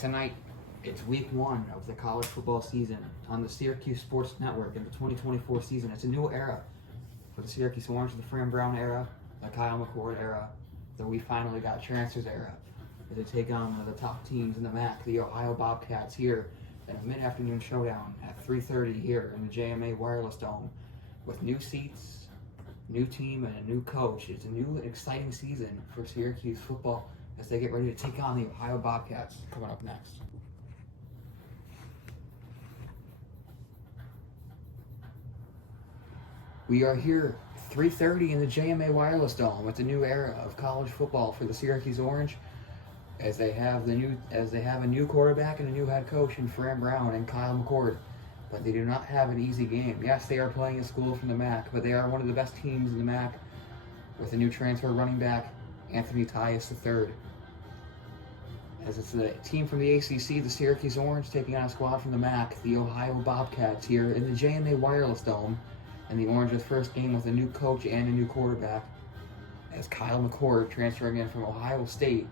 Tonight, it's week 1 of the college football season on the Syracuse Sports Network in the 2024 season. It's a new era for the Syracuse Orange, the Fran Brown era, the Kyle McCord era, the we finally got transfers era. As they take on one of the top teams in the MAC, the Ohio Bobcats, here in a mid-afternoon showdown at 3:30 here in the JMA Wireless Dome with new seats, new team, and a new coach. It's a new exciting season for Syracuse football as they get ready to take on the Ohio Bobcats coming up next. We are here 3:30 in the JMA Wireless Dome with the new era of college football for the Syracuse Orange as they have a new quarterback and a new head coach in Fran Brown and Kyle McCord. But they do not have an easy game. Yes, they are playing a school from the MAC, but they are one of the best teams in the MAC with a new transfer running back, Anthony Tyus III. As it's the team from the ACC, the Syracuse Orange, taking on a squad from the MAC, the Ohio Bobcats, here in the JMA Wireless Dome, and the Orange's first game with a new coach and a new quarterback, as Kyle McCord transferring in from Ohio State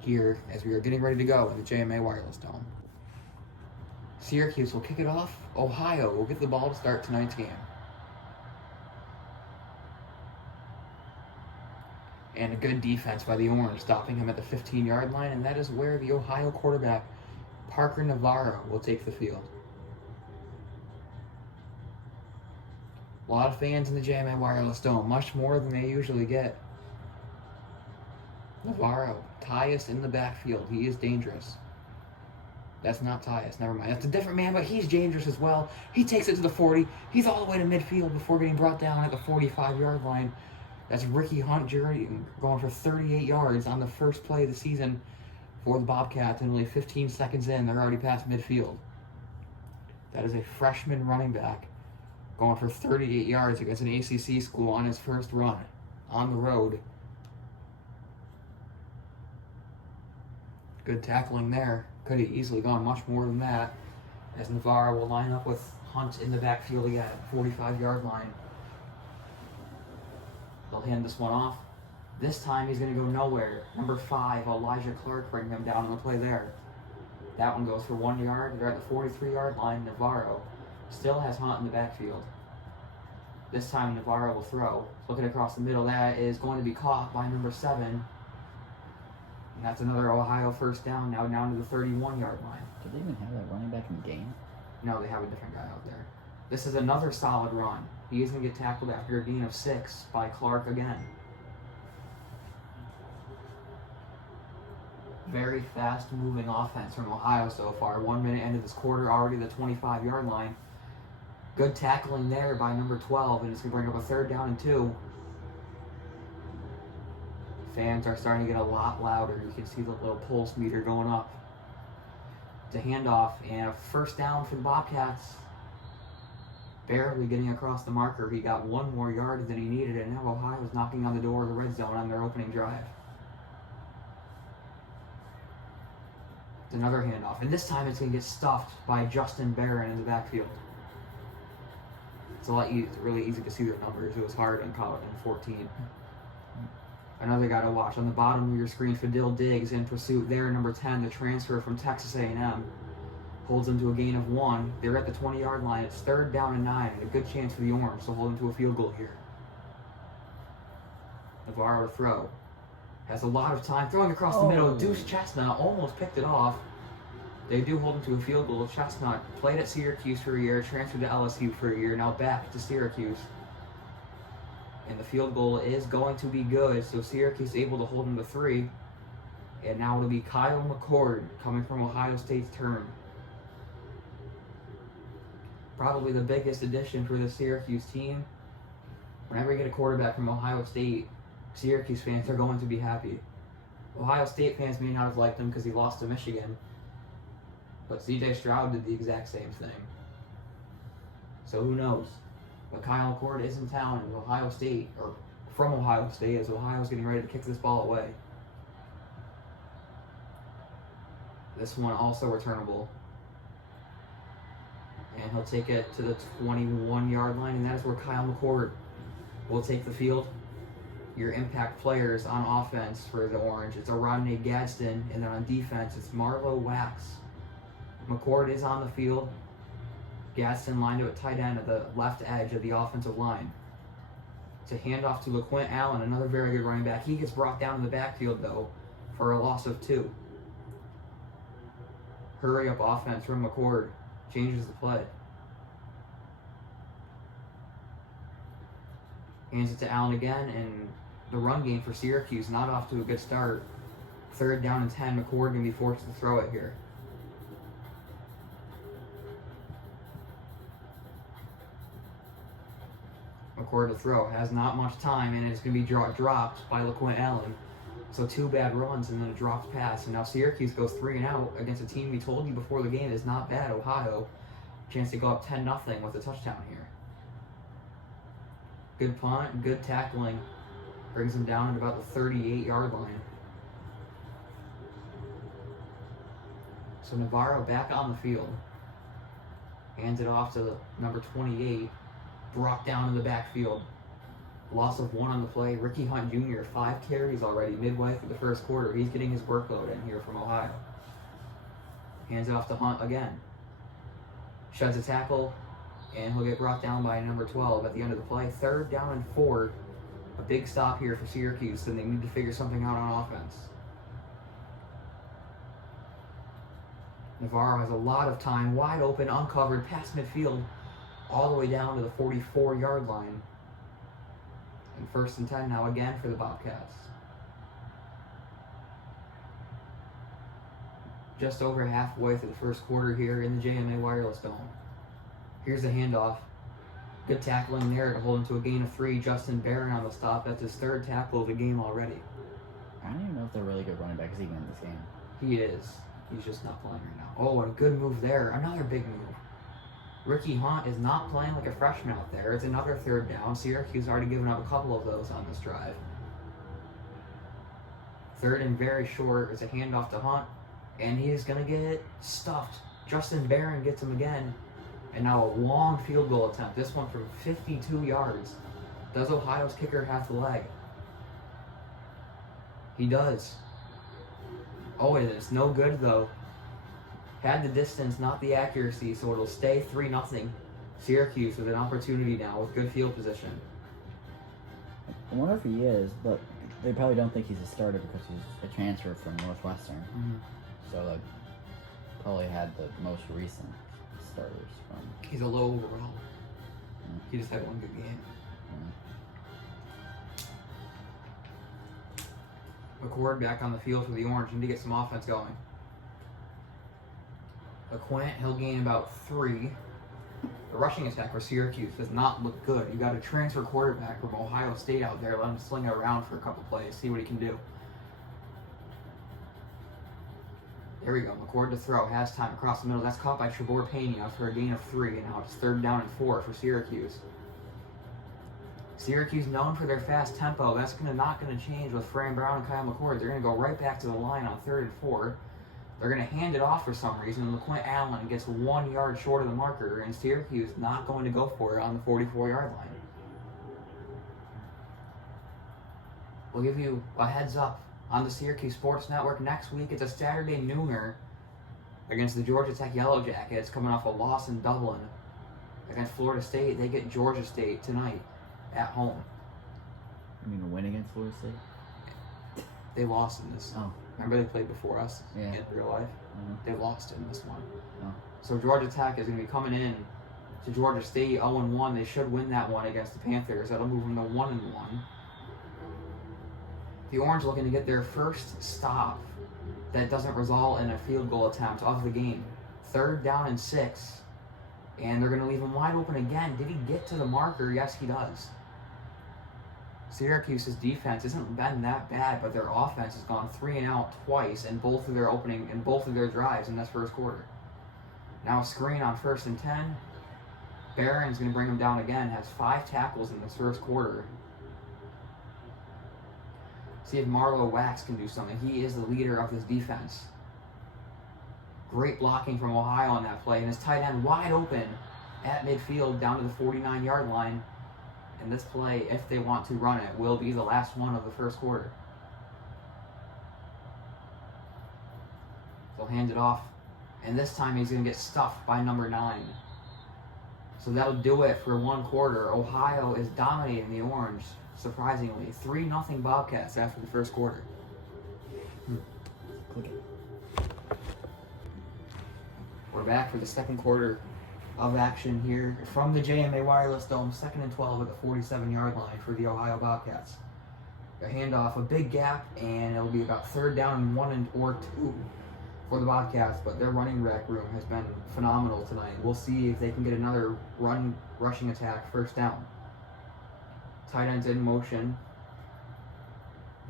here as we are getting ready to go in the JMA Wireless Dome. Syracuse will kick it off. Ohio will get the ball to start tonight's game. And a good defense by the Orange, stopping him at the 15-yard line, and that is where the Ohio quarterback, Parker Navarro, will take the field. A lot of fans in the JMA Wireless Dome, much more than they usually get. Navarro, Tyus in the backfield, he is dangerous. That's not Tyus, never mind. That's a different man, but he's dangerous as well. He takes it to the 40. He's all the way to midfield before getting brought down at the 45-yard line. That's Ricky Hunt going for 38 yards on the first play of the season for the Bobcats, and only 15 seconds in, they're already past midfield. That is a freshman running back going for 38 yards against an ACC school on his first run on the road. Good tackling there. Could have easily gone much more than that, as Navarro will line up with Hunt in the backfield again, 45-yard line. They'll hand this one off. This time he's going to go nowhere. Number 5, Elijah Clark, bring him down on the play there. That one goes for 1 yard. They're at the 43-yard line. Navarro still has Hunt in the backfield. This time Navarro will throw. Looking across the middle, that is going to be caught by number 7. And that's another Ohio first down, now down to the 31-yard line. Do they even have that running back in the game? No, they have a different guy out there. This is another solid run. He is going to get tackled after a gain of 6 by Clark again. Very fast-moving offense from Ohio so far. 1 minute into this quarter, already the 25-yard line. Good tackling there by number 12, and it's going to bring up a 3rd down and 2. Fans are starting to get a lot louder. You can see the little pulse meter going up. It's a handoff, and a first down for the Bobcats. Barely getting across the marker. He got 1 more yard than he needed, and now Ohio's knocking on the door of the red zone on their opening drive. It's another handoff, and this time it's going to get stuffed by Justin Barron in the backfield. It's really easy to see their numbers. It was hard in college in 14. Another guy to watch on the bottom of your screen, Fadil Diggs in pursuit there, number 10, the transfer from Texas A&M. Holds them to a gain of 1. They're at the 20-yard line. It's 3rd down and 9, and a good chance for the Orange to hold them to a field goal here. Navarro to throw. Has a lot of time. Throwing across the middle. Deuce Chestnut almost picked it off. They do hold him to a field goal. Chestnut played at Syracuse for a year, transferred to LSU for a year, now back to Syracuse. And the field goal is going to be good, so Syracuse able to hold him to 3. And now it'll be Kyle McCord coming from Ohio State's turn. Probably the biggest addition for the Syracuse team. Whenever you get a quarterback from Ohio State, Syracuse fans are going to be happy. Ohio State fans may not have liked him because he lost to Michigan, but C.J. Stroud did the exact same thing. So who knows? But Kyle McCord is in town in Ohio State, or from Ohio State, as Ohio's getting ready to kick this ball away. This one also returnable. And he'll take it to the 21-yard line, and that is where Kyle McCord will take the field. your impact players on offense for the Orange. It's a Rodney Gadsden, and then on defense, it's Marlowe Wax. McCord is on the field. Gadsden lined to a tight end at the left edge of the offensive line. It's a handoff to LaQuint Allen, another very good running back. He gets brought down in the backfield, though, for a loss of 2. Hurry up offense from McCord. Changes the play. Hands it to Allen again, and the run game for Syracuse not off to a good start. 3rd down and 10. McCord going to be forced to throw it here. McCord to throw. Has not much time, and it's going to be dropped by LaQuint Allen. So 2 bad runs and then a dropped pass. And now Syracuse goes 3 and out against a team we told you before the game is not bad, Ohio. Chance to go up 10-0 with a touchdown here. Good punt, good tackling. Brings him down at about the 38-yard line. So Navarro back on the field. Hands it off to number 28. Brought down in the backfield. Loss of 1 on the play. Ricky Hunt Jr., 5 carries already midway through the first quarter. He's getting his workload in here from Ohio. Hands it off to Hunt again. Sheds a tackle, and he'll get brought down by number 12 at the end of the play. 3rd down and 4. A big stop here for Syracuse, and they need to figure something out on offense. Navarro has a lot of time, wide open, uncovered, past midfield, all the way down to the 44-yard line. And 1st and 10 now again for the Bobcats. Just over halfway through the first quarter here in the JMA Wireless Dome. Here's the handoff. Good tackling there to hold him to a gain of 3. Justin Barron on the stop. That's his 3rd tackle of the game already. I don't even know if they're really good running backs even in this game. He is. He's just not playing right now. Oh, and a good move there. Another big move. Ricky Hunt is not playing like a freshman out there. It's another 3rd down. Syracuse already given up a couple of those on this drive. 3rd and very short. It's a handoff to Hunt, and he's going to get stuffed. Justin Barron gets him again, and now a long field goal attempt. This one from 52 yards. Does Ohio's kicker have the leg? He does. Oh, it is no good, though. Had the distance, not the accuracy, so it'll stay 3-0. Syracuse with an opportunity now with good field position. I wonder if he is, but they probably don't think he's a starter because he's a transfer from Northwestern. Mm-hmm. So, like, probably had the most recent starters from. He's a low overall. He just had one good game. McCord back on the field for the Orange. Need to get some offense going. LaQuint, he'll gain about 3. The rushing attack for Syracuse does not look good. You got a transfer quarterback from Ohio State out there. Let him sling it around for a couple plays. See what he can do. There we go. McCord to throw. Has time across the middle. That's caught by Trevor Pena for a gain of 3. And now it's 3rd down and 4 for Syracuse. Syracuse known for their fast tempo. That's not going to change with Fran Brown and Kyle McCord. They're going to go right back to the line on 3rd and 4. They're going to hand it off for some reason. LaQuint Allen gets 1 yard short of the marker, and Syracuse not going to go for it on the 44-yard line. We'll give you a heads up on the Syracuse Sports Network next week. It's a Saturday nooner against the Georgia Tech Yellow Jackets, coming off a loss in Dublin against Florida State. They get Georgia State tonight at home. You mean a win against Florida State? They lost in this. Oh. Remember they played before us in real life? Mm-hmm. They lost in this one. Oh. So Georgia Tech is going to be coming in to Georgia State 0-1. They should win that one against the Panthers. That'll move them to 1-1. The Orange looking to get their first stop that doesn't result in a field goal attempt of the game. 3rd down and 6. And they're going to leave him wide open again. Did he get to the marker? Yes, he does. Syracuse's defense hasn't been that bad, but their offense has gone 3 and out twice in both of their drives in this first quarter. Now a screen on 1st and 10. Barron's going to bring him down again. Has 5 tackles in this first quarter. See if Marlowe Wax can do something. He is the leader of this defense. Great blocking from Ohio on that play, and his tight end wide open at midfield down to the 49-yard line. And this play, if they want to run it, will be the last one of the first quarter. They'll hand it off. And this time he's going to get stuffed by number 9. So that'll do it for one quarter. Ohio is dominating the Orange, surprisingly. 3-0 Bobcats after the first quarter. Click it. We're back for the second quarter of action here from the JMA Wireless Dome. 2nd and 12 at the 47-yard line for the Ohio Bobcats. A handoff, a big gap, and it'll be about 3rd down and 1 or 2 for the Bobcats, but their running back room has been phenomenal tonight. We'll see if they can get another rushing attack, 1st down. Tight ends in motion.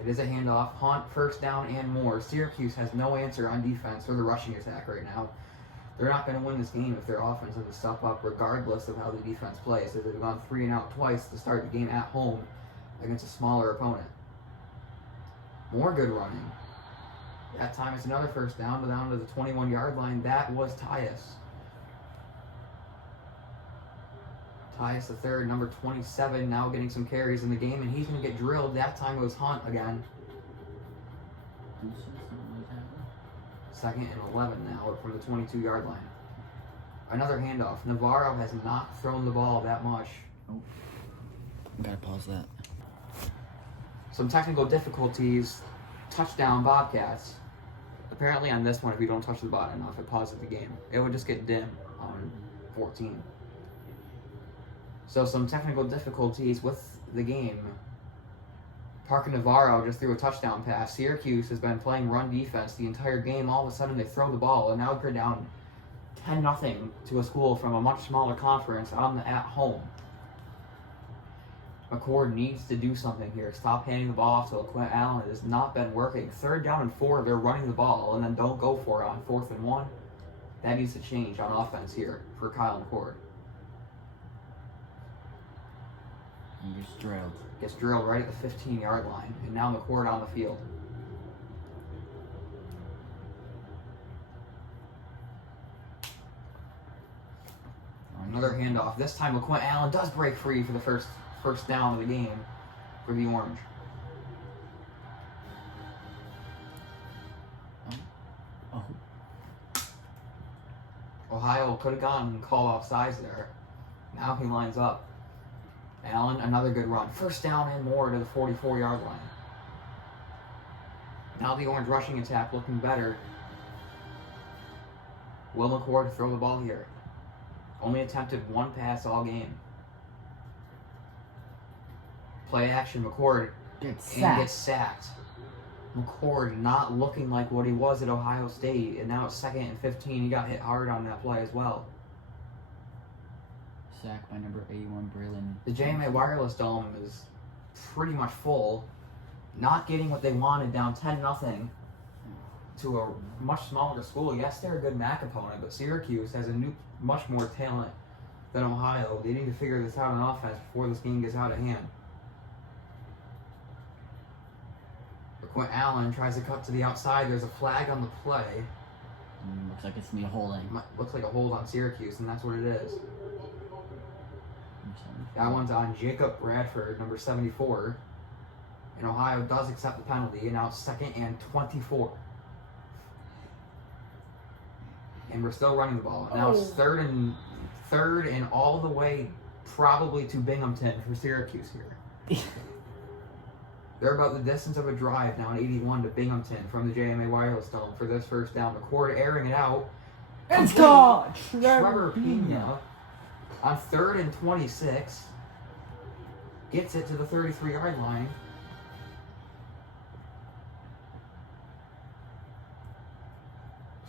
It is a handoff. Hunt, 1st down and more. Syracuse has no answer on defense for the rushing attack right now. They're not going to win this game if their offense doesn't step up, regardless of how the defense plays. They've gone 3 and out twice to start the game at home against a smaller opponent. More good running. That time it's another 1st down to the 21-yard line. That was Tyus. Tyus the third, number 27, now getting some carries in the game, and he's going to get drilled. That time it was Hunt again. 2nd and 11 now from the 22-yard line. Another handoff. Navarro has not thrown the ball that much. Oh, gotta pause that. Some technical difficulties. Touchdown Bobcats. Apparently on this one, if you don't touch the button enough, it pauses the game. It would just get dim on 14. So some technical difficulties with the game. Parker Navarro just threw a touchdown pass. Syracuse has been playing run defense the entire game. All of a sudden they throw the ball, and now they're down 10-0 to a school from a much smaller conference at home. McCord needs to do something here. Stop handing the ball off to Quinn Allen. It has not been working. 3rd down and 4, they're running the ball, and then don't go for it on 4th and 1. That needs to change on offense here for Kyle McCord. He gets drilled. Gets drilled right at the 15-yard line, and now McCord on the field. Another handoff. This time LaQuint Allen does break free for the first down of the game for the Orange. Oh. Ohio could have gone and called off sides there. Now he lines up. Allen, another good run. 1st down and more to the 44-yard line. Now the Orange rushing attack looking better. Will McCord throw the ball here? Only attempted 1 pass all game. Play action, McCord Gets sacked. McCord not looking like what he was at Ohio State, and now it's 2nd and 15. He got hit hard on that play as well. Sacked by number 81, Braylon. The JMA Wireless Dome is pretty much full. Not getting what they wanted, down 10-0 to a much smaller school. Yes, they're a good MAC opponent, but Syracuse has much more talent than Ohio. They need to figure this out on offense before this game gets out of hand. Quinn Allen tries to cut to the outside. There's a flag on the play. Looks like it's me holding. Looks like a hold on Syracuse, and that's what it is. That one's on Jacob Bradford, number 74. And Ohio does accept the penalty, and now it's 2nd and 24. And we're still running the ball. Now it's third and all the way probably to Binghamton for Syracuse here. They're about the distance of a drive now, 81 to Binghamton from the JMA Wireless Dome for this 1st down. McCord airing it out. It's caught! Trevor Pena on 3rd and 26 gets it to the 33-yard line.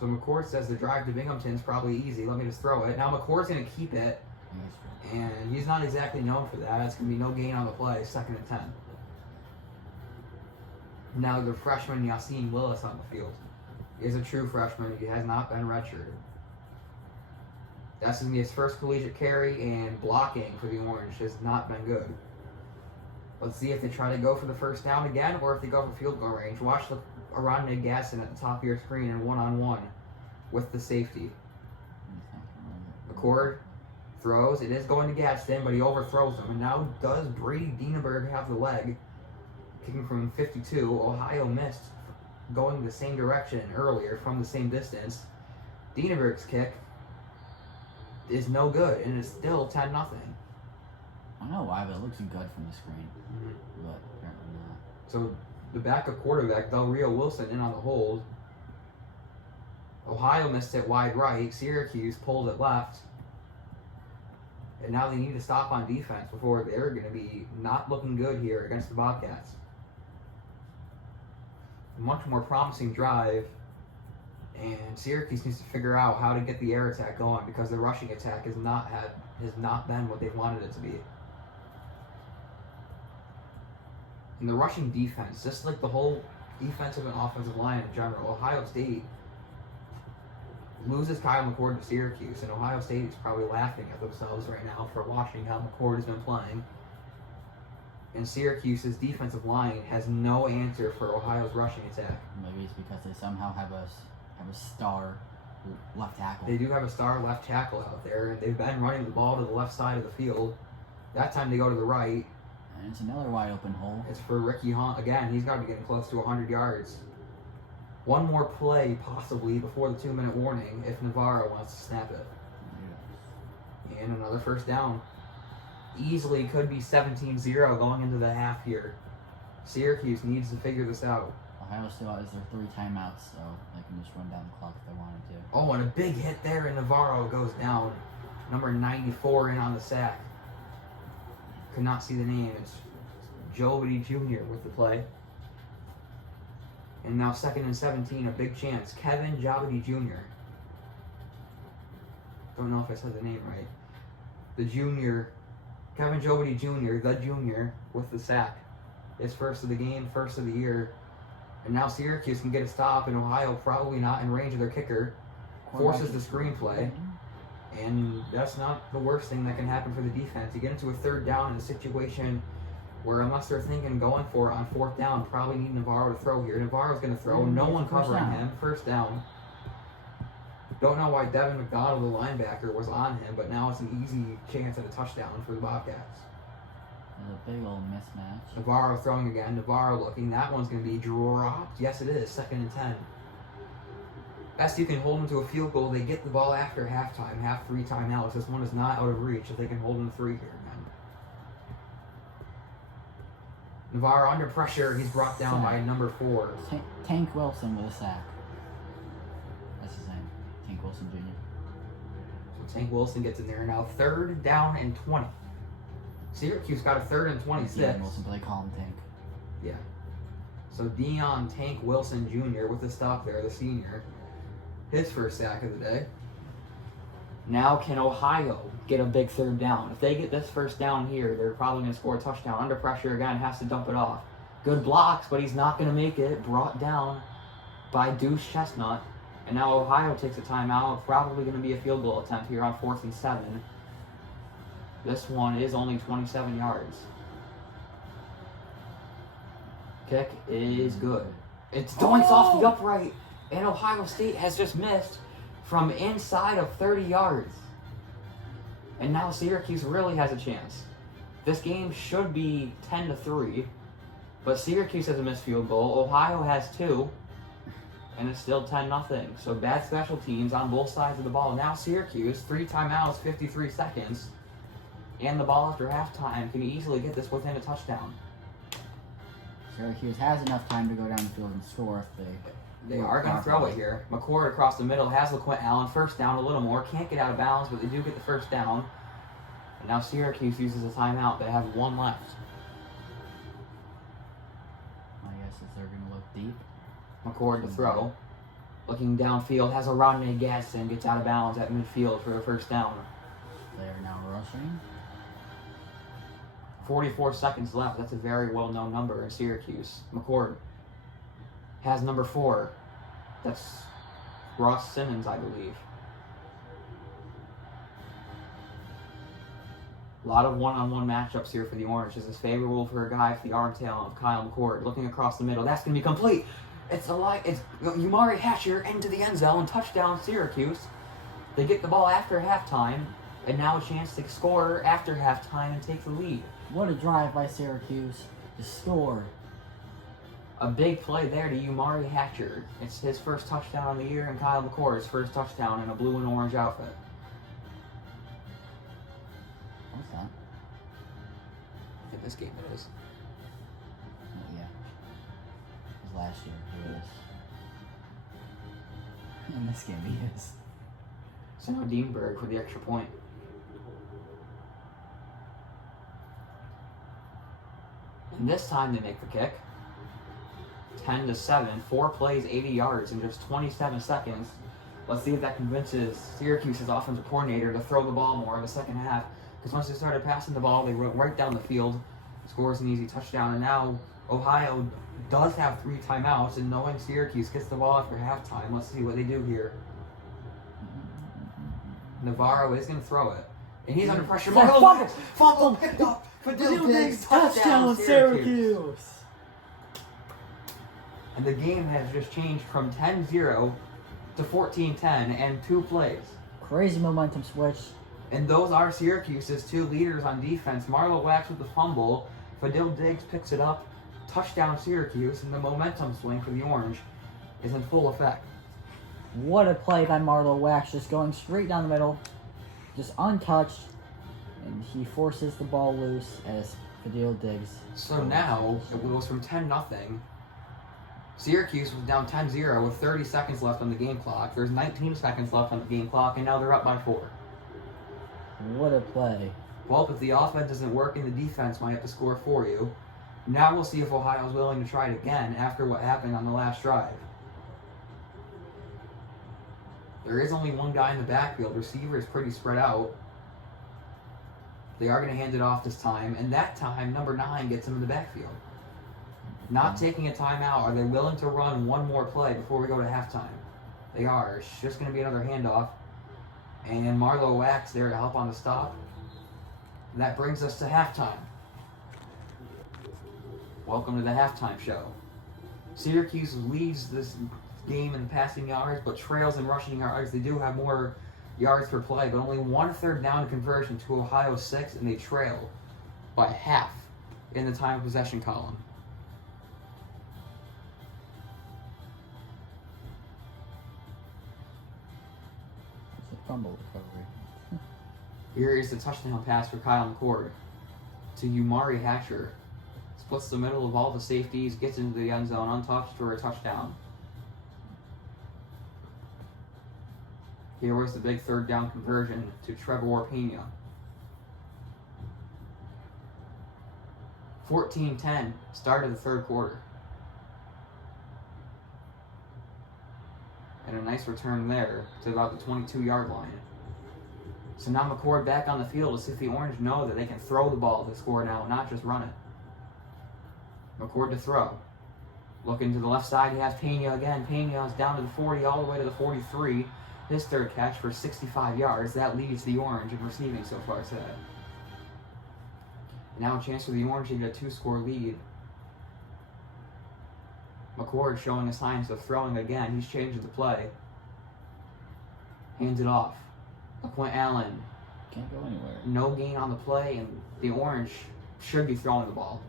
So McCord says the drive to Binghamton is probably easy. Let me just throw it. Now McCord's going to keep it, and he's not exactly known for that. It's going to be no gain on the play, 2nd and 10. Now the freshman Yassine Willis on the field. He is a true freshman. He has not been redshirted. That's going to be his first collegiate carry, and blocking for the Orange has not been good. Let's see if they try to go for the 1st down again, or if they go for field goal range. Watch Aronde Gasson at the top of your screen in 1-on-1 with the safety. McCord throws. It is going to Gadsden, but he overthrows him. And now does Brady Dienenberg have the leg? Kicking from 52. Ohio missed going the same direction earlier from the same distance. Dienenberg's kick is no good, and it's still 10-0. I don't know why, but it looks good from the screen. But apparently not. So the backup quarterback, Del Rio Wilson, in on the hold. Ohio missed it wide right. Syracuse pulled it left. And now they need to stop on defense before they're going to be not looking good here against the Bobcats. A much more promising drive. And Syracuse needs to figure out how to get the air attack going because the rushing attack has not been what they wanted it to be. And the rushing defense, just like the whole defensive and offensive line in general, Ohio State loses Kyle McCord to Syracuse, and Ohio State is probably laughing at themselves right now for watching how McCord has been playing. And Syracuse's defensive line has no answer for Ohio's rushing attack. Maybe it's because they somehow have a star left tackle. They do have a star left tackle out there, and they've been running the ball to the left side of the field. That time they go to the right. And it's another wide open hole. It's for Ricky Hunt. Again, he's got to be getting close to 100 yards. One more play, possibly, before the 2-minute warning, if Navarro wants to snap it. Yes. And another first down. Easily could be 17-0 going into the half here. Syracuse needs to figure this out. Ohio still has their 3 timeouts, so they can just run down the clock if they wanted to. Oh, and a big hit there, and Navarro goes down. Number 94 in on the sack. Could not see the name. It's Jobity Jr. with the play. And now 2nd and 17, a big chance. Kevin Jobity Jr. Don't know if I said the name right. The junior, Kevin Jobity Jr., the junior, with the sack. It's first of the game, first of the year. And now Syracuse can get a stop, and Ohio probably not in range of their kicker. Forces the screenplay. And that's not the worst thing that can happen for the defense. You get into a 3rd down in a situation where, unless they're thinking going for it on 4th down, probably need Navarro to throw here. Navarro's going to throw. No one covering him. First down. Don't know why Devin McDonald, the linebacker, was on him, but now it's an easy chance at a touchdown for the Bobcats. There's a big old mismatch. Navarro throwing again. Navarro looking. That one's going to be dropped. Yes, it is. 2nd and 10. Best you can hold them to a field goal. They get the ball after halftime. Half 3 timeouts. This one is not out of reach if they can hold them to 3 here, man. Navarro under pressure. He's brought down by number 4. Tank Wilson with a sack. That's his name. Tank Wilson Jr. So Tank Wilson gets in there. Now 3rd down and 20. Syracuse got a 3rd and 26. Dion Wilson, but they call him Tank. Yeah. So Dion Tank Wilson Jr. with the stop there, the senior. His first sack of the day. Now can Ohio get a big 3rd down? If they get this first down here, they're probably going to score a touchdown. Under pressure again, has to dump it off. Good blocks, but he's not going to make it. Brought down by Deuce Chestnut. And now Ohio takes a timeout. Probably going to be a field goal attempt here on 4th and 7. This one is only 27 yards. Kick is good. It's doinks off the upright. And Ohio State has just missed from inside of 30 yards. And now Syracuse really has a chance. This game should be 10-3, but Syracuse has a missed field goal. Ohio has 2, and it's still 10-0. So bad special teams on both sides of the ball. Now Syracuse, 3 timeouts, 53 seconds, and the ball after halftime can easily get this within a touchdown. Syracuse has enough time to go down the field and score if They are going to throw it here. McCord across the middle has LaQuint Allen. First down a little more. Can't get out of bounds, but they do get the first down. And now Syracuse uses a timeout. They have 1 left. My guess is they're going to look deep. McCord to throw. Looking downfield. Has a Rodney Gadsden. Gets out of bounds at midfield for a first down. They are now rushing. 44 seconds left. That's a very well-known number in Syracuse. McCord has number 4. That's Ross Simmons, I believe. A lot of one-on-one matchups here for the Orange. This is favorable for a guy with the arm talent of Kyle McCord. Looking across the middle. That's going to be complete. It's Umari Hatcher into the end zone. Touchdown, Syracuse. They get the ball after halftime. And now a chance to score after halftime and take the lead. What a drive by Syracuse to score. A big play there to Umari Hatcher. It's his first touchdown of the year, and Kyle McCord's first touchdown in a blue and orange outfit. What's that? In this game it is. Oh, yeah. It was last year. Here it is. In this game, he is. So now Dienberg for the extra point. And this time they make the kick. 10-7, 4 plays, 80 yards in just 27 seconds. Let's see if that convinces Syracuse's offensive coordinator to throw the ball more in the second half. Because once they started passing the ball, they went right down the field, scores an easy touchdown, and now Ohio does have 3 timeouts, and knowing Syracuse gets the ball after halftime, let's see what they do here. Navarro is going to throw it, and he's under pressure. Fumble, picked up. Fadil Diggs, touchdown, Syracuse. And the game has just changed from 10-0 to 14-10 and 2 plays. Crazy momentum switch. And those are Syracuse's 2 leaders on defense. Marlo Wax with the fumble. Fadil Diggs picks it up. Touchdown Syracuse, and the momentum swing for the Orange is in full effect. What a play by Marlo Wax, just going straight down the middle, just untouched, and he forces the ball loose as Fadil Diggs. So now it goes from 10-0. Syracuse was down 10-0 with 30 seconds left on the game clock. There's 19 seconds left on the game clock, and now they're up by 4. What a play. Well, if the offense doesn't work and the defense might have to score for you, now we'll see if Ohio's willing to try it again after what happened on the last drive. There is only one guy in the backfield. Receiver is pretty spread out. They are going to hand it off this time, and that time, number 9 gets him in the backfield. Not taking a timeout. Are they willing to run one more play before we go to halftime? They are. It's just going to be another handoff. And Marlo Wax there to help on the stop. And that brings us to halftime. Welcome to the halftime show. Syracuse leads this game in passing yards, but trails in rushing yards. They do have more yards per play, but only 1 third down conversion to Ohio 6, and they trail by half in the time of possession column. Fumble recovery. Here is the touchdown pass for Kyle McCord to Umari Hatcher. Splits the middle of all the safeties, gets into the end zone untouched for a touchdown. Here was the big 3rd down conversion to Trevor Pena. 14-10, start of the 3rd quarter. And a nice return there to about the 22-yard line. So now McCord back on the field to see if the Orange know that they can throw the ball to score now, not just run it. McCord to throw. Looking to the left side, he has Pena again. Pena is down to the 40, all the way to the 43. His 3rd catch for 65 yards. That leads the Orange in receiving so far today. Now a chance for the Orange to get a 2-score lead. McCord showing the signs of throwing again. He's changed the play. Hands it off. LaQuint Allen. Can't go anywhere. No gain on the play, and the Orange should be throwing the ball,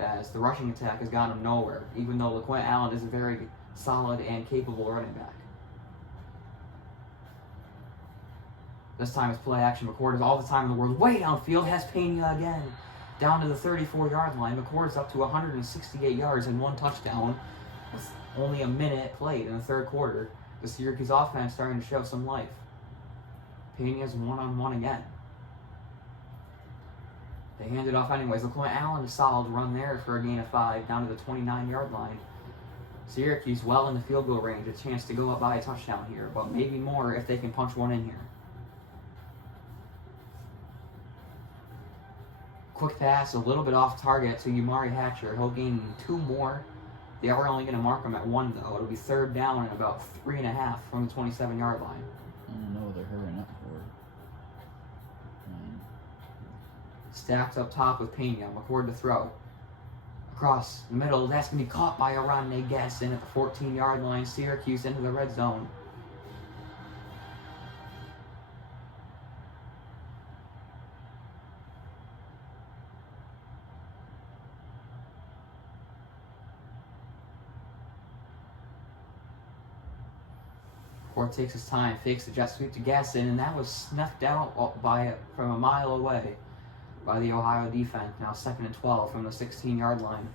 as the rushing attack has gotten him nowhere, even though LaQuint Allen is a very solid and capable running back. This time it's play action. McCord is all the time in the world. Way downfield, has Pena again. Down to the 34-yard line. McCord's up to 168 yards and 1 touchdown. With only a minute played in the 3rd quarter. The Syracuse offense starting to show some life. Pena's one-on-one again. They hand it off anyways. LaQuint Allen, a solid run there for a gain of 5 down to the 29-yard line. Syracuse well in the field goal range. A chance to go up by a touchdown here, but maybe more if they can punch one in here. Quick pass, a little bit off target to Umari Hatcher. He'll gain 2 more. They are only going to mark him at 1, though. It'll be 3rd down and about 3.5 from the 27-yard line. I don't know what they're hurrying up for. Stacked up top with Pena. McCord to throw. Across the middle. That's going to be caught by Aronde Gasson at the 14-yard line. Syracuse into the red zone. McCord takes his time, fakes the jet sweep to Gaston, and that was snuffed out from a mile away by the Ohio defense. Now 2nd and 12 from the 16-yard line.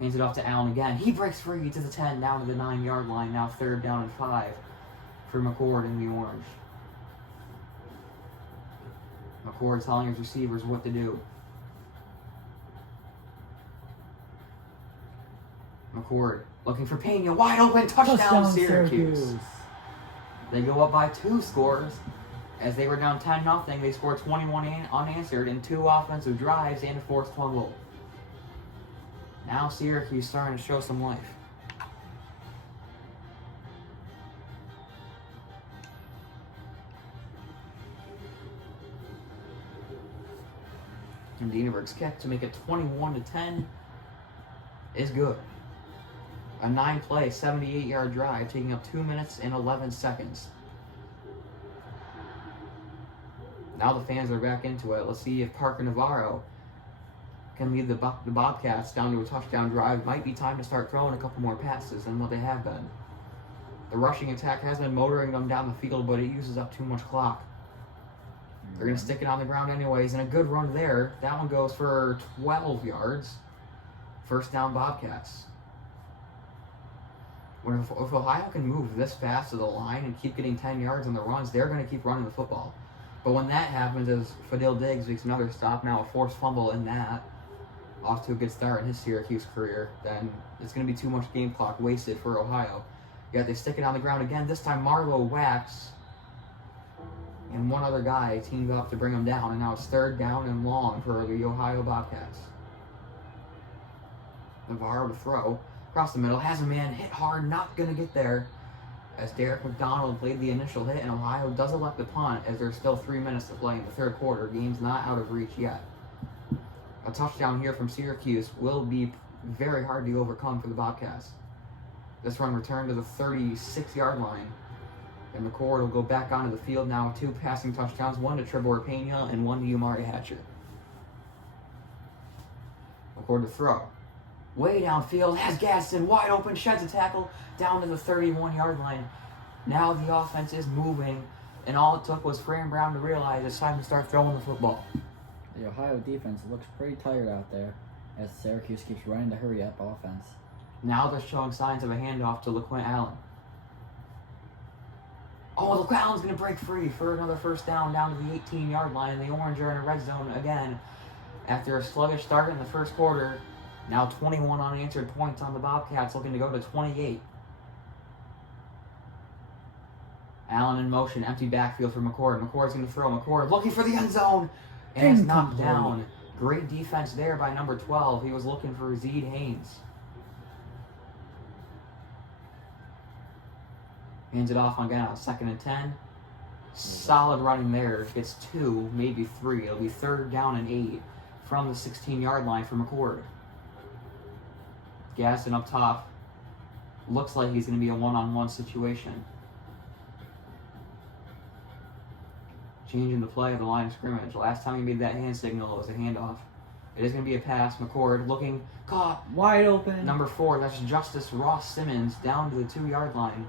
Hands it off to Allen again. He breaks free to the 10, down to the 9-yard line. Now 3rd down and 5 for McCord in the orange. McCord telling his receivers what to do. McCord looking for Pena, wide open, touchdown Syracuse. They go up by 2 scores. As they were down 10-0, they scored 21 unanswered in 2 offensive drives and a forced fumble. Now Syracuse starting to show some life. And Dienerberg's kick to make it 21-10 is good. A 9-play, 78-yard drive taking up 2 minutes and 11 seconds. Now the fans are back into it. Let's see if Parker Navarro can lead the Bobcats down to a touchdown drive. Might be time to start throwing a couple more passes than what they have been. The rushing attack has been motoring them down the field, but it uses up too much clock. They're going to stick it on the ground anyways, and a good run there. That one goes for 12 yards. 1st down Bobcats. If Ohio can move this fast to the line and keep getting 10 yards on the runs, they're going to keep running the football. But when that happens, as Fadil Diggs makes another stop, now a forced fumble in that, off to a good start in his Syracuse career, then it's going to be too much game clock wasted for Ohio. Yet they stick it on the ground again. This time Marlowe Wax and one other guy teamed up to bring him down, and now it's 3rd down and long for the Ohio Bobcats. Navarro to throw. Across the middle, has a man hit hard, not going to get there. As Derek McDonald played the initial hit, and Ohio does elect the punt as there's still 3 minutes to play in the 3rd quarter. Game's not out of reach yet. A touchdown here from Syracuse will be very hard to overcome for the Bobcats. This run returned to the 36-yard line. And McCord will go back onto the field now with 2 passing touchdowns, one to Trevor Pena and one to Umari Hatcher. McCord to throw. Way downfield, has Gaston wide open, sheds a tackle down to the 31-yard line. Now the offense is moving, and all it took was Fran Brown to realize it's time to start throwing the football. The Ohio defense looks pretty tired out there as Syracuse keeps running the hurry-up offense. Now they're showing signs of a handoff to LeQuint Allen. Oh, LeQuint Allen's going to break free for another 1st down to the 18-yard line, and the Orange are in a red zone again. After a sluggish start in the 1st quarter, now 21 unanswered points on the Bobcats, looking to go to 28. Allen in motion, empty backfield for McCord. McCord's going to throw. McCord looking for the end zone, and it's knocked down. Great defense there by number 12. He was looking for Zeed Haynes. Hands it off on 2nd and 10. Solid running there. Gets 2, maybe 3. It'll be 3rd down and 8 from the 16-yard line for McCord. Gaston up top. Looks like he's going to be a one-on-one situation. Changing the play of the line of scrimmage. Last time he made that hand signal, it was a handoff. It is going to be a pass. McCord looking, caught. Wide open. Number 4, that's Justice Ross Simmons down to the 2-yard line.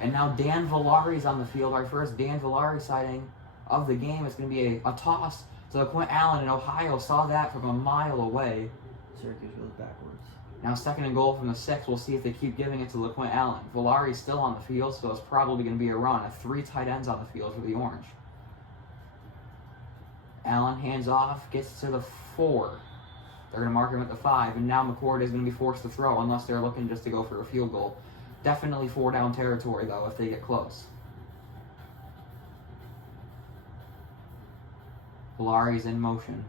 And now Dan Villari's on the field. Our first Dan Villari sighting of the game. It's going to be a toss to LeQuint Allen, and Ohio saw that from a mile away. Syracuse goes backwards. Now 2nd and goal from the 6. We'll see if they keep giving it to LeQuint Allen. Villari's still on the field, so it's probably going to be a run. 3 tight ends on the field for the Orange. Allen hands off, gets to the 4. They're going to mark him at the 5, and now McCord is going to be forced to throw unless they're looking just to go for a field goal. Definitely 4-down territory, though, if they get close. Villari's in motion.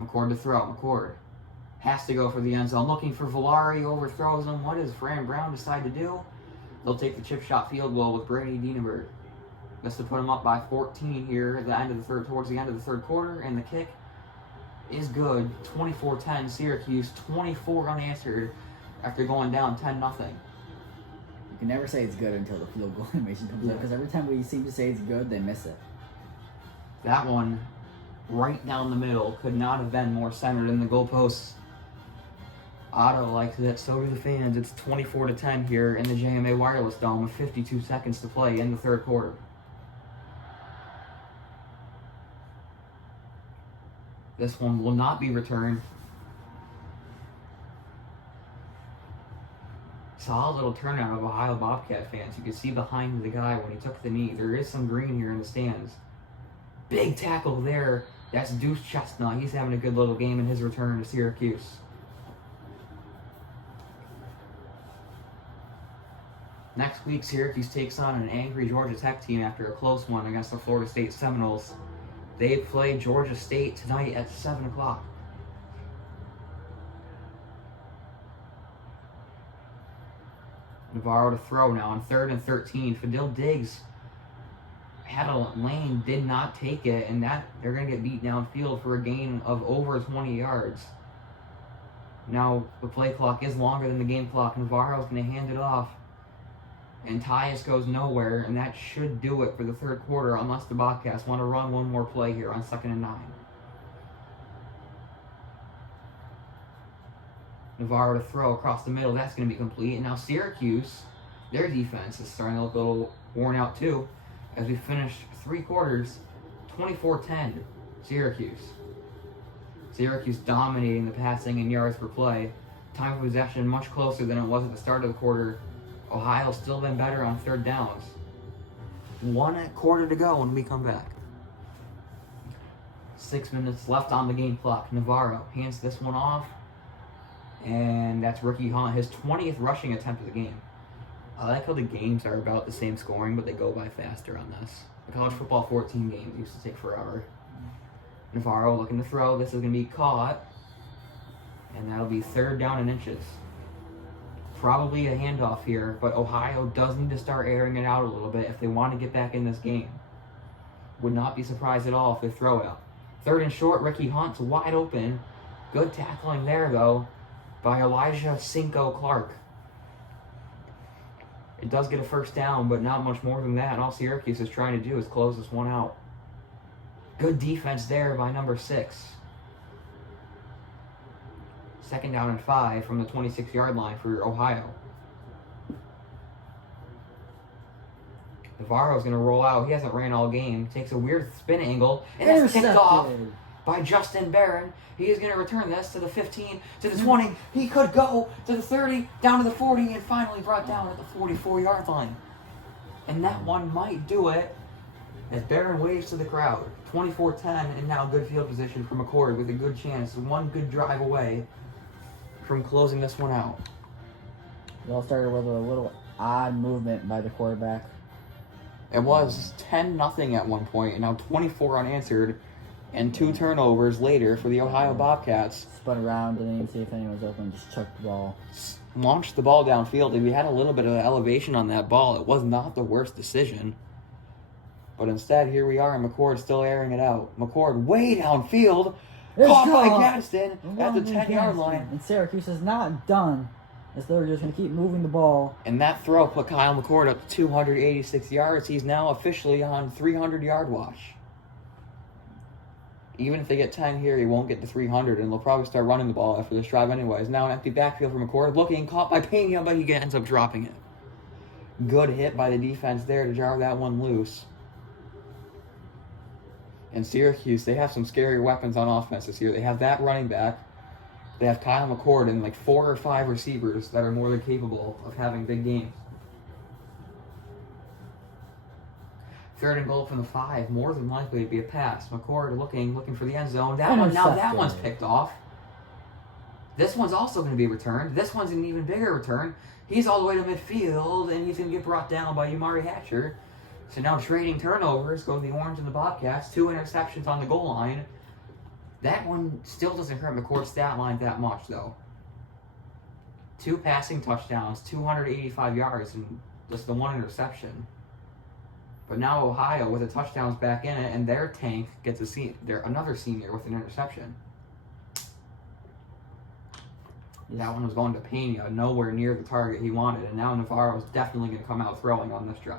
McCord to throw. McCord has to go for the end zone. Looking for Villari, overthrows him. What does Fran Brown decide to do? They'll take the chip shot field goal with Brady Dienerberg. This to put him up by 14 here at the end of the third, towards the end of the 3rd quarter, and the kick is good. 24-10 Syracuse, 24 unanswered after going down 10-0. You can never say it's good until the field goal animation comes up, because every time we seem to say it's good, they miss it. That one, right down the middle, could not have been more centered in the goalposts. Otto likes it, so do the fans. It's 24-10 here in the JMA Wireless Dome with 52 seconds to play in the third quarter. This one will not be returned. Solid little turnout of Ohio Bobcat fans. You can see behind the guy when he took the knee. There is some green here in the stands. Big tackle there. That's Deuce Chestnut. He's having a good little game in his return to Syracuse. Next week, Syracuse takes on an angry Georgia Tech team after a close one against the Florida State Seminoles. They play Georgia State tonight at 7 o'clock. Navarro to throw now on 3rd and 13. Fadil Diggs had a lane, did not take it, and that they're going to get beat downfield for a gain of over 20 yards. Now, the play clock is longer than the game clock. Navarro's going to hand it off. And Tyus goes nowhere, and that should do it for the third quarter unless the Bobcats want to run one more play here on 2nd and 9. Navarro to throw across the middle. That's going to be complete. And now Syracuse, their defense is starting to look a little worn out too as we finish 3 quarters, 24-10, Syracuse. Syracuse dominating the passing and yards per play. Time of possession much closer than it was at the start of the quarter. Ohio's still been better on 3rd downs. 1 quarter to go when we come back. 6 minutes left on the game clock. Navarro hands this one off. And that's Ricky Hunt, his 20th rushing attempt of the game. I like how the games are about the same scoring, but they go by faster on this. The college football 14 games used to take forever. Navarro looking to throw. This is going to be caught. And that'll be 3rd down and inches. Probably a handoff here, but Ohio does need to start airing it out a little bit if they want to get back in this game. Would not be surprised at all if they throw out. 3rd and short, Ricky Hunt's wide open. Good tackling there, though, by Elijah Cinco Clark. It does get a 1st down, but not much more than that. All Syracuse is trying to do is close this one out. Good defense there by number 6. 2nd down and 5 from the 26-yard line for Ohio. Navarro's going to roll out. He hasn't ran all game. Takes a weird spin angle. And it's picked off by Justin Barron. He is going to return this to the 15, to the 20. He could go to the 30, down to the 40, and finally brought down at the 44-yard line. And that one might do it as Barron waves to the crowd. 24-10, and now good field position for McCord with a good chance. One good drive away from closing this one out. It all started with a little odd movement by the quarterback. It was 10-0 at one point, and now 24 unanswered, and 2 turnovers later for the Ohio Bobcats. Spun around, didn't even see if anyone was open, just chucked the ball. Launched the ball downfield, and we had a little bit of elevation on that ball. It was not the worst decision. But instead, here we are, and McCord still airing it out. McCord way downfield. Caught by Gadsden at the 10-yard line. And Syracuse is not done, as they're just going to keep moving the ball. And that throw put Kyle McCord up to 286 yards. He's now officially on 300-yard watch. Even if they get 10 here, he won't get to 300, and they'll probably start running the ball after this drive anyways. Now an empty backfield for McCord. Looking, caught by Pena, but he ends up dropping it. Good hit by the defense there to jar that one loose. And Syracuse, they have some scary weapons on offense this year. They have that running back. They have Kyle McCord and like 4 or 5 receivers that are more than capable of having big games. 3rd and goal from the 5, more than likely to be a pass. McCord looking for the end zone. That one's picked off. This one's also going to be returned. This one's an even bigger return. He's all the way to midfield, and he's going to get brought down by Umari Hatcher. So now trading turnovers, go to the Orange and the Bobcats. 2 interceptions on the goal line. That one still doesn't hurt McCord's stat line that much, though. 2 passing touchdowns, 285 yards, and just the 1 interception. But now Ohio, with the touchdowns back in it, and their tank gets another senior with an interception. That one was going to Pena, nowhere near the target he wanted, and now Navarro's definitely going to come out throwing on this drive.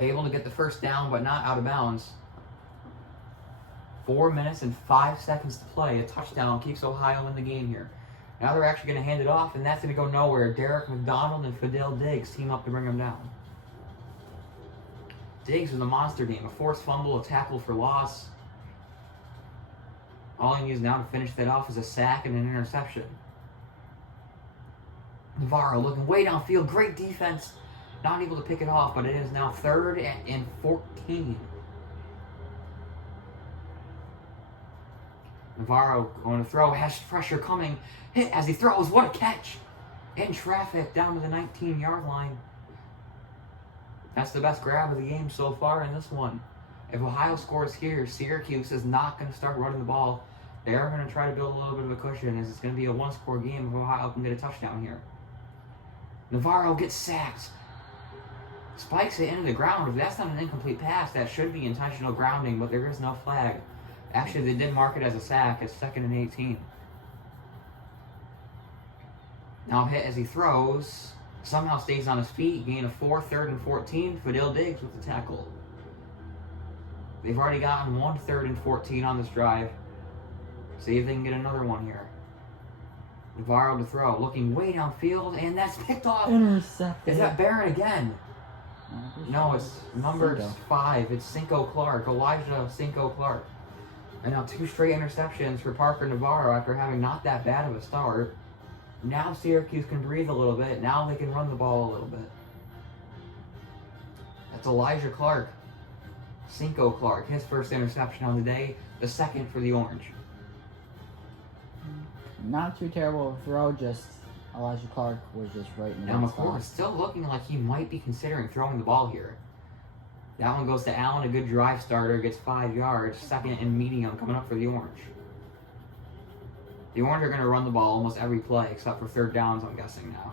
Able to get the 1st down, but not out of bounds. 4 minutes and 5 seconds to play. A touchdown keeps Ohio in the game here. Now they're actually going to hand it off, and that's going to go nowhere. Derek McDonald and Fidel Diggs team up to bring him down. Diggs with a monster game. A forced fumble, a tackle for loss. All he needs now to finish that off is a sack and an interception. Navarro looking way downfield. Great defense. Not able to pick it off, but it is now 3rd and 14. Navarro going to throw. Has pressure coming. Hit as he throws. What a catch. In traffic down to the 19-yard line. That's the best grab of the game so far in this one. If Ohio scores here, Syracuse is not going to start running the ball. They are going to try to build a little bit of a cushion, as it's going to be a one-score game if Ohio can get a touchdown here. Navarro gets sacked. Spikes it into the ground. If that's not an incomplete pass, that should be intentional grounding, but there is no flag. Actually, they did mark it as a sack. It's 2nd and 18. Now hit as he throws. Somehow stays on his feet. Gain of 4, 3rd and 14. Fidel Diggs with the tackle. They've already gotten 1 3rd and 14 on this drive. See if they can get another one here. Navarro to throw. Looking way downfield, and that's picked off. Intercepted. Is that Barron again? No, it's number Cinco. 5. It's Cinco Clark. Elijah Cinco Clark. And now 2 straight interceptions for Parker Navarro after having not that bad of a start. Now Syracuse can breathe a little bit. Now they can run the ball a little bit. That's Elijah Clark. Cinco Clark, his first interception on the day. The 2nd for the Orange. Not too terrible of a throw, just Elijah Clark was just right in the Now right McCord is spot. still looking like he might be considering throwing the ball here. That one goes to Allen, a good drive starter, gets 5 yards. 2nd and medium coming up for the Orange. The Orange are going to run the ball almost every play except for 3rd downs, I'm guessing now.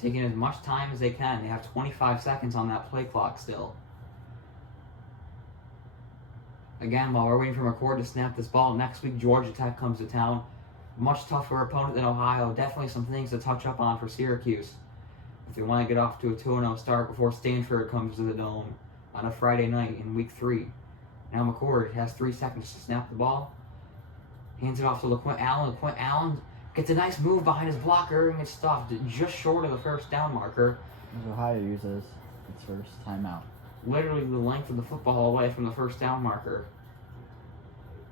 Taking as much time as they can. They have 25 seconds on that play clock still. Again, while we're waiting for McCord to snap this ball, next week Georgia Tech comes to town. Much tougher opponent than Ohio. Definitely some things to touch up on for Syracuse if they want to get off to a 2-0 start before Stanford comes to the Dome on a Friday night in week 3. Now McCord has 3 seconds to snap the ball. Hands it off to LaQuint Allen. LaQuint Allen gets a nice move behind his blocker and gets stopped just short of the 1st down marker. As Ohio uses its first timeout. Literally the length of the football away from the 1st down marker.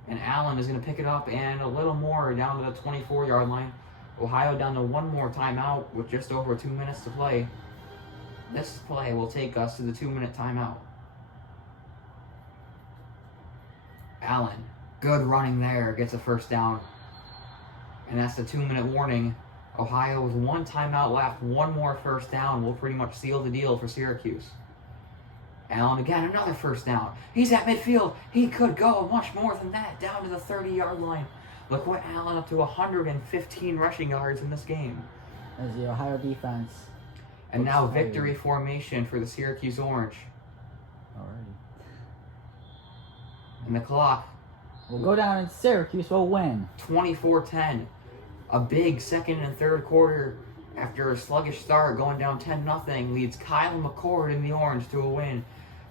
And Allen is going to pick it up and a little more down to the 24-yard line. Ohio down to 1 more timeout with just over 2 minutes to play. This play will take us to the 2-minute timeout. Allen, good running there, gets a 1st down. And that's the 2-minute warning. Ohio with 1 timeout left, 1 more 1st down will pretty much seal the deal for Syracuse. Allen again, another 1st down. He's at midfield. He could go much more than that, down to the 30-yard line. Look what Allen up to 115 rushing yards in this game. As the Ohio defense. And now looks tired. victory formation for the Syracuse Orange. Alrighty. And the clock, We'll go down and Syracuse will win. 24-10. A big 2nd and 3rd quarter after a sluggish start, going down 10-0, leads Kyle McCord in the Orange to a win.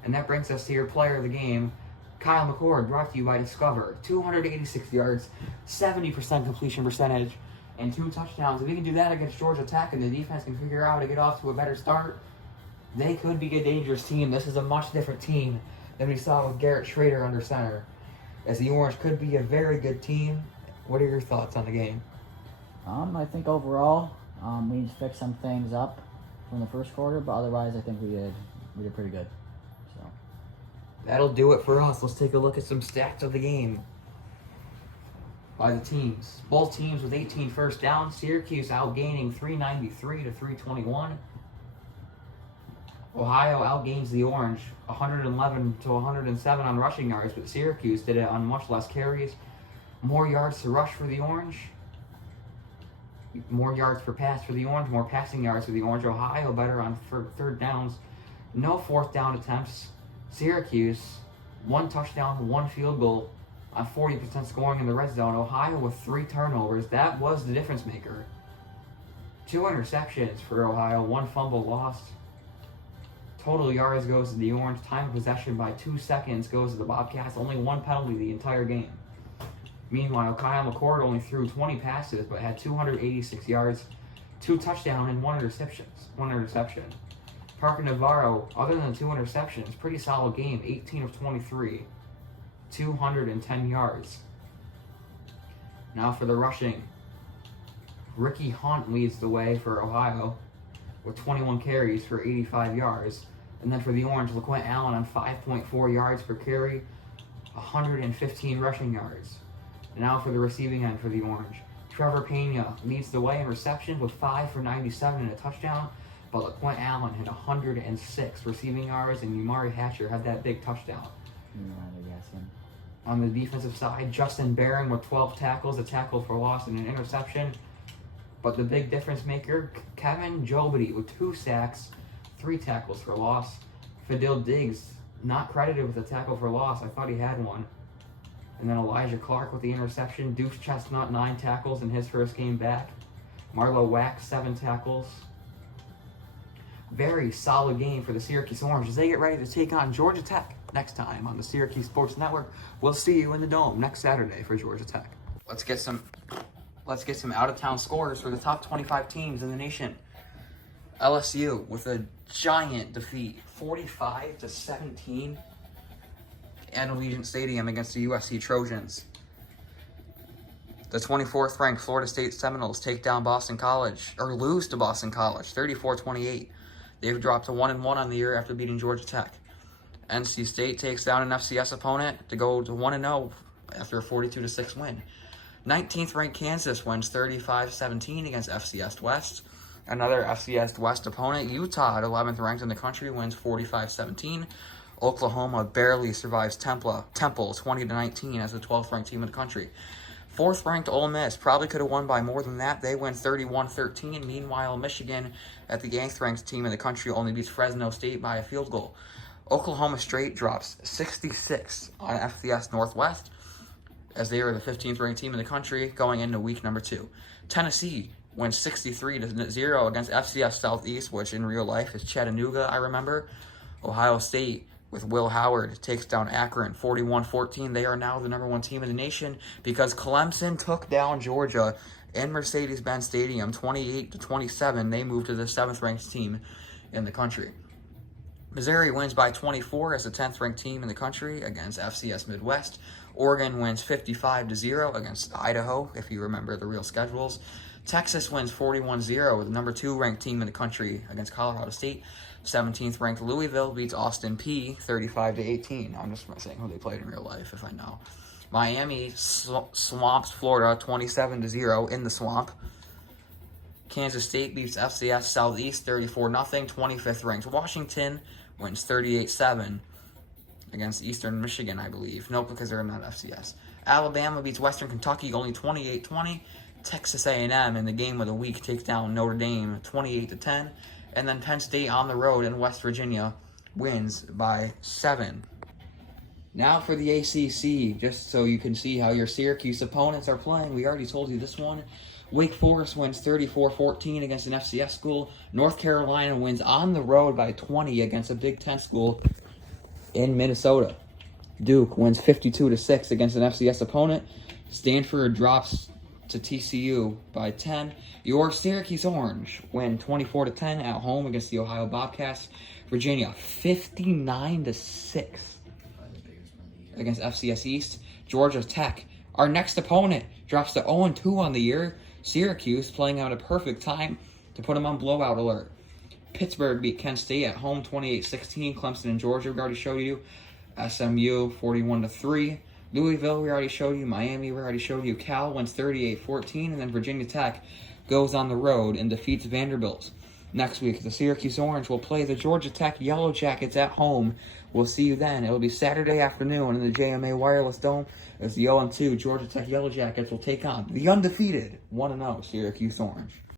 And that brings us to your player of the game, Kyle McCord, brought to you by Discover. 286 yards, 70% completion percentage, and 2 touchdowns. If we can do that against Georgia Tech and the defense can figure out how to get off to a better start, they could be a dangerous team. This is a much different team than we saw with Garrett Schrader under center, as the Orange could be a very good team. What are your thoughts on the game? I think overall, we need to fix some things up from the 1st quarter, but otherwise I think we did pretty good. So That'll do it for us. Let's take a look at some stats of the game by the teams. Both teams with 18 1st downs. Syracuse outgaining 393 to 321. Ohio outgains the Orange 111 to 107 on rushing yards, but Syracuse did it on much less carries. More yards to rush for the Orange. More yards per pass for the Orange. More passing yards for the Orange. Ohio better on 3rd downs. No 4th down attempts. Syracuse, 1 touchdown, 1 field goal on 40% scoring in the red zone. Ohio with 3 turnovers. That was the difference maker. 2 interceptions for Ohio. 1 fumble lost. Total yards goes to the Orange. Time of possession by 2 seconds goes to the Bobcats. Only 1 penalty the entire game. Meanwhile, Kyle McCord only threw 20 passes, but had 286 yards, 2 touchdowns, and 1 interception. Parker Navarro, other than 2 interceptions, pretty solid game. 18 of 23, 210 yards. Now for the rushing. Ricky Hunt leads the way for Ohio with 21 carries for 85 yards. And then for the Orange, LaQuint Allen on 5.4 yards per carry, 115 rushing yards. Now for the receiving end for the Orange. Trevor Pena leads the way in receptions with 5 for 97 and a touchdown. But LaQuint Allen had 106 receiving yards, and Umari Hatcher had that big touchdown. On the defensive side, Justin Barron with 12 tackles, a tackle for loss, and an interception. But the big difference maker, Kevin Jobity with 2 sacks, 3 tackles for loss. Fadil Diggs not credited with a tackle for loss. I thought he had one. And then Elijah Clark with the interception. Deuce Chestnut, 9 tackles in his first game back. Marlo Wax, 7 tackles. Very solid game for the Syracuse Orange as they get ready to take on Georgia Tech next time on the Syracuse Sports Network. We'll see you in the Dome next Saturday for Georgia Tech. Let's get some out-of-town scores for the top 25 teams in the nation. LSU with a giant defeat, 45-17 at Allegiant Stadium against the USC Trojans. The 24th ranked Florida State Seminoles take down Boston College, or lose to Boston College, 34-28. They've dropped to 1-1 on the year after beating Georgia Tech. NC State takes down an FCS opponent to go to 1-0 after a 42-6 win. 19th ranked Kansas wins 35-17 against FCS West. Another FCS West opponent, Utah, at 11th ranked in the country, wins 45-17. Oklahoma barely survives Temple 20-19 as the 12th ranked team in the country. 4th ranked Ole Miss probably could have won by more than that. They win 31-13. Meanwhile, Michigan, at the 8th ranked team in the country, only beats Fresno State by a field goal. Oklahoma State drops 66 on FCS Northwest as they are the 15th ranked team in the country going into week number 2. Tennessee wins 63-0 against FCS Southeast, which in real life is Chattanooga, I remember. Ohio State with Will Howard takes down Akron 41-14. They are now the number 1 team in the nation because Clemson took down Georgia in Mercedes-Benz Stadium 28-27. They moved to the 7th ranked team in the country. Missouri wins by 24 as the 10th ranked team in the country against FCS Midwest. Oregon wins 55-0 against Idaho, if you remember the real schedules. Texas wins 41-0 with the number 2 ranked team in the country against Colorado State. 17th ranked Louisville beats Austin Peay 35-18. I'm just saying who they played in real life if I know. Miami swamps Florida 27-0 in the swamp. Kansas State beats FCS Southeast 34-0. 25th ranked Washington wins 38-7 against Eastern Michigan, I believe. Nope, because they're not FCS. Alabama beats Western Kentucky only 28-20. Texas A&M in the game of the week takes down Notre Dame 28-10. And then Penn State on the road in West Virginia wins by 7. Now for the ACC, just so you can see how your Syracuse opponents are playing. We already told you this one. Wake Forest wins 34-14 against an FCS school. North Carolina wins on the road by 20 against a Big Ten school in Minnesota. Duke wins 52-6 against an FCS opponent. Stanford drops to TCU by 10. Your Syracuse Orange win 24-10 at home against the Ohio Bobcats. Virginia 59-6 against FCS East. Georgia Tech, our next opponent, drops to 0-2 on the year. Syracuse playing out a perfect time to put them on blowout alert. Pittsburgh beat Kent State at home 28-16. Clemson and Georgia we already showed you. SMU 41-3. Louisville we already showed you. Miami we already showed you. Cal wins 38-14. And then Virginia Tech goes on the road and defeats Vanderbilt. Next week, the Syracuse Orange will play the Georgia Tech Yellow Jackets at home. We'll see you then. It'll be Saturday afternoon in the JMA Wireless Dome as the 0-2 Georgia Tech Yellow Jackets will take on the undefeated 1-0 Syracuse Orange.